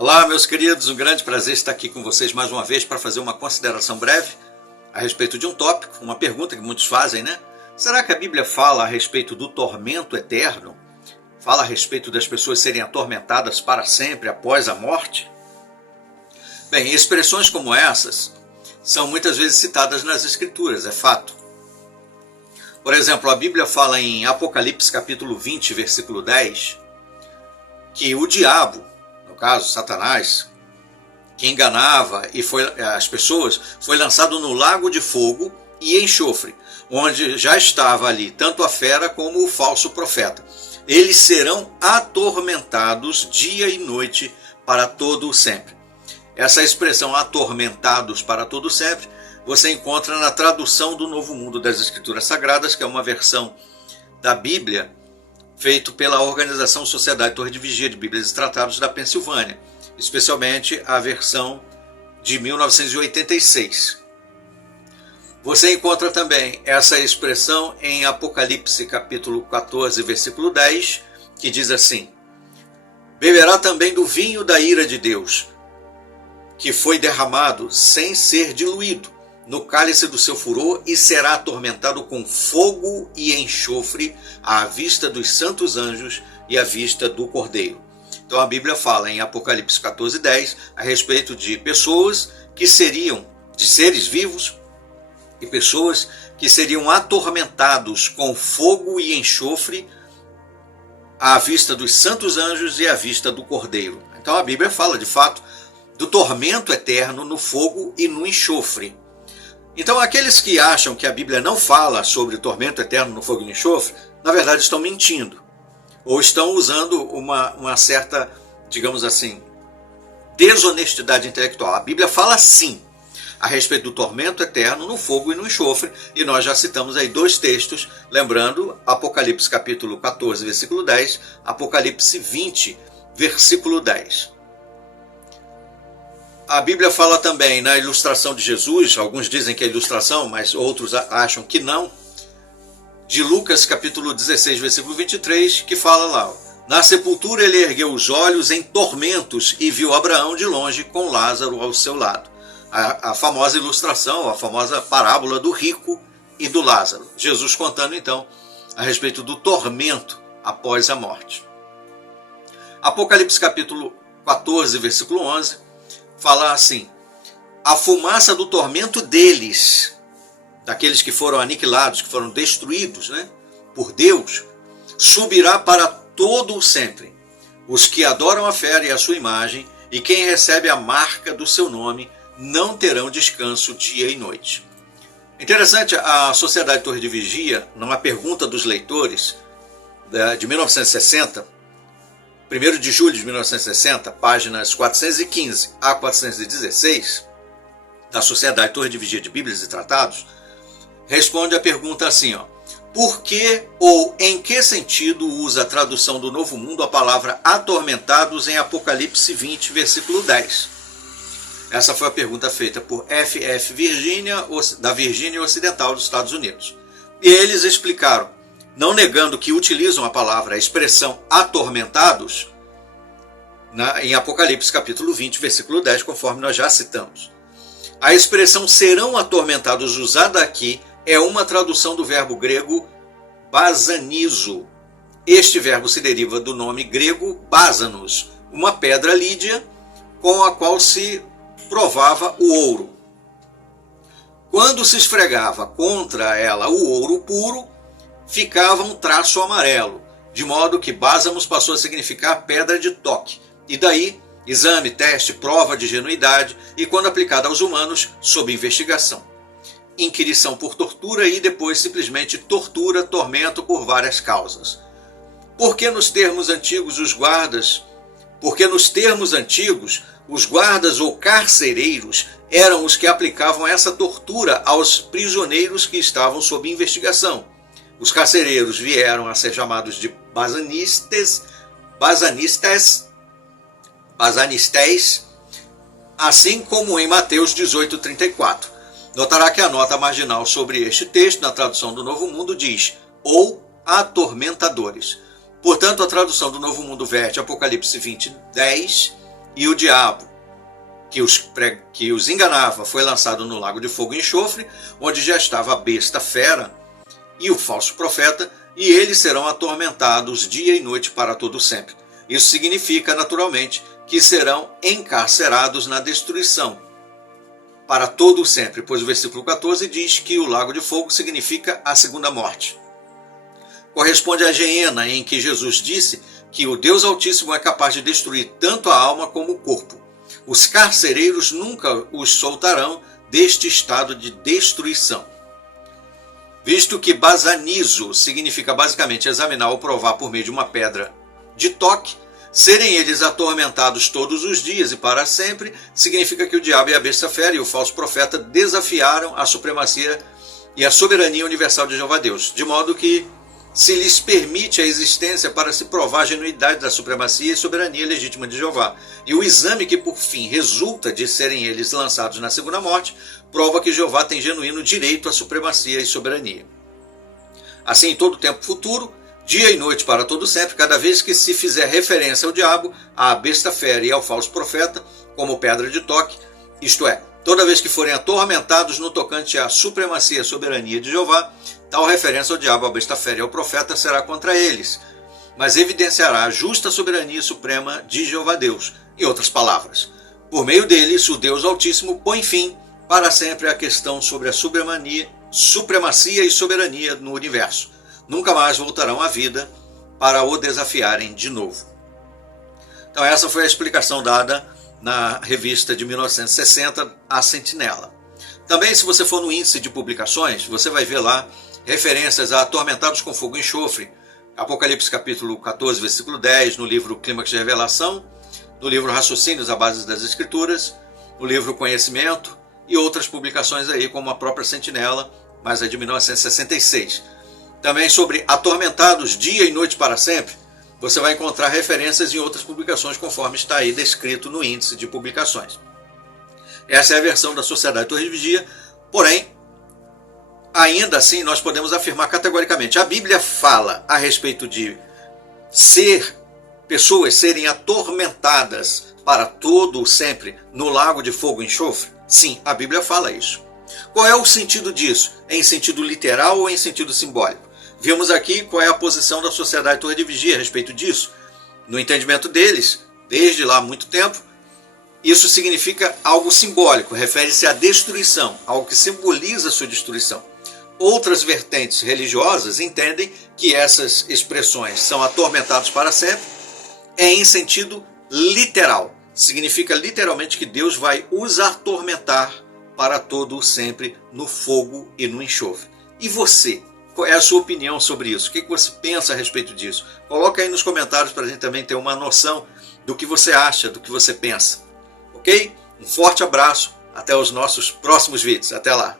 Olá, meus queridos, um grande prazer estar aqui com vocês mais uma vez para fazer uma consideração breve a respeito de um tópico, uma pergunta que muitos fazem, né? Será que a Bíblia fala a respeito do tormento eterno? Fala a respeito das pessoas serem atormentadas para sempre após a morte? Bem, expressões como essas são muitas vezes citadas nas Escrituras, é fato. Por exemplo, a Bíblia fala em Apocalipse capítulo 20, versículo 10, que o diabo, no caso Satanás, que enganava as pessoas, foi lançado no lago de fogo e enxofre, onde já estava ali tanto a fera como o falso profeta. Eles serão atormentados dia e noite para todo o sempre. Essa expressão atormentados para todo o sempre você encontra na tradução do Novo Mundo das Escrituras Sagradas, que é uma versão da Bíblia feito pela Organização Sociedade Torre de Vigia de Bíblias e Tratados da Pensilvânia, especialmente a versão de 1986. Você encontra também essa expressão em Apocalipse capítulo 14, versículo 10, que diz assim: beberá também do vinho da ira de Deus, que foi derramado sem ser diluído no cálice do seu furor, e será atormentado com fogo e enxofre à vista dos santos anjos e à vista do Cordeiro. Então a Bíblia fala em Apocalipse 14, 10 a respeito de pessoas que seriam, de seres vivos, e pessoas que seriam atormentados com fogo e enxofre à vista dos santos anjos e à vista do Cordeiro. Então a Bíblia fala de fato do tormento eterno no fogo e no enxofre. Então aqueles que acham que a Bíblia não fala sobre o tormento eterno no fogo e no enxofre, na verdade estão mentindo. Ou estão usando uma certa, digamos assim, desonestidade intelectual. A Bíblia fala sim a respeito do tormento eterno no fogo e no enxofre, e nós já citamos aí dois textos, lembrando Apocalipse capítulo 14, versículo 10, Apocalipse 20, versículo 10. A Bíblia fala também na ilustração de Jesus, alguns dizem que é ilustração, mas outros acham que não, de Lucas capítulo 16, versículo 23, que fala lá: na sepultura ele ergueu os olhos em tormentos e viu Abraão de longe com Lázaro ao seu lado. A famosa ilustração, a famosa parábola do rico e do Lázaro. Jesus contando então a respeito do tormento após a morte. Apocalipse capítulo 14, versículo 11, fala assim: a fumaça do tormento deles, daqueles que foram aniquilados, que foram destruídos, né, por Deus, subirá para todo o sempre. Os que adoram a fera e a sua imagem, e quem recebe a marca do seu nome, não terão descanso dia e noite. Interessante, a Sociedade Torre de Vigia, numa pergunta dos leitores de 1960, 1º de julho de 1960, páginas 415 a 416, da Sociedade Torre de Vigia de Bíblias e Tratados, responde a pergunta assim, ó: por que ou em que sentido usa a tradução do Novo Mundo a palavra atormentados em Apocalipse 20, versículo 10? Essa foi a pergunta feita por F.F. Virginia, da Virgínia Ocidental dos Estados Unidos. E eles explicaram, não negando que utilizam a expressão atormentados, em Apocalipse capítulo 20, versículo 10, conforme nós já citamos. A expressão serão atormentados usada aqui é uma tradução do verbo grego basanizo. Este verbo se deriva do nome grego básanos, uma pedra lídia com a qual se provava o ouro. Quando se esfregava contra ela o ouro puro, ficava um traço amarelo, de modo que básamos passou a significar pedra de toque, e daí exame, teste, prova de genuidade, e quando aplicada aos humanos, sob investigação. Inquirição por tortura e depois simplesmente tortura, tormento por várias causas. Porque nos termos antigos os guardas ou carcereiros eram os que aplicavam essa tortura aos prisioneiros que estavam sob investigação. Os carcereiros vieram a ser chamados de basanistes, assim como em Mateus 18:34. Notará que a nota marginal sobre este texto, na tradução do Novo Mundo, diz: ou atormentadores. Portanto, a tradução do Novo Mundo verte Apocalipse 20, 10 e o diabo que os enganava foi lançado no lago de fogo e enxofre, onde já estava a besta fera e o falso profeta, e eles serão atormentados dia e noite para todo sempre. Isso significa, naturalmente, que serão encarcerados na destruição para todo sempre, pois o versículo 14 diz que o lago de fogo significa a segunda morte. Corresponde à geena em que Jesus disse que o Deus Altíssimo é capaz de destruir tanto a alma como o corpo. Os carcereiros nunca os soltarão deste estado de destruição. Visto que basanizo significa basicamente examinar ou provar por meio de uma pedra de toque, serem eles atormentados todos os dias e para sempre, significa que o diabo e a besta fera e o falso profeta desafiaram a supremacia e a soberania universal de Jeová Deus, de modo que se lhes permite a existência para se provar a genuidade da supremacia e soberania legítima de Jeová. E o exame que por fim resulta de serem eles lançados na segunda morte, prova que Jeová tem genuíno direito à supremacia e soberania. Assim, em todo o tempo futuro, dia e noite para todo sempre, cada vez que se fizer referência ao diabo, à besta fera e ao falso profeta, como pedra de toque, isto é, toda vez que forem atormentados no tocante à supremacia e soberania de Jeová, tal referência ao diabo, à besta fera e ao profeta será contra eles, mas evidenciará a justa soberania suprema de Jeová Deus. Em outras palavras, por meio deles, o Deus Altíssimo põe fim para sempre à questão sobre a supremacia e soberania no universo. Nunca mais voltarão à vida para o desafiarem de novo. Então essa foi a explicação dada na revista de 1960, A Sentinela. Também, se você for no índice de publicações, você vai ver lá referências a Atormentados com Fogo e Enxofre, Apocalipse capítulo 14, versículo 10, no livro Clímax de Revelação, no livro Raciocínios à Base das Escrituras, no livro Conhecimento e outras publicações aí, como a própria Sentinela, mas é de 1966. Também sobre Atormentados dia e noite para sempre, você vai encontrar referências em outras publicações conforme está aí descrito no índice de publicações. Essa é a versão da Sociedade Torre de Vigia, porém, ainda assim nós podemos afirmar categoricamente, a Bíblia fala a respeito de pessoas serem atormentadas para todo sempre no lago de fogo e enxofre? Sim, a Bíblia fala isso. Qual é o sentido disso? É em sentido literal ou em sentido simbólico? Vimos aqui qual é a posição da Sociedade Torre de Vigia a respeito disso. No entendimento deles, desde lá há muito tempo, isso significa algo simbólico, refere-se à destruição, algo que simboliza a sua destruição. Outras vertentes religiosas entendem que essas expressões são atormentados para sempre, é em sentido literal. Significa literalmente que Deus vai os atormentar para todo o sempre no fogo e no enxofre. E você? Qual é a sua opinião sobre isso? O que você pensa a respeito disso? Coloca aí nos comentários para a gente também ter uma noção do que você acha, do que você pensa. Ok? Um forte abraço, até os nossos próximos vídeos. Até lá!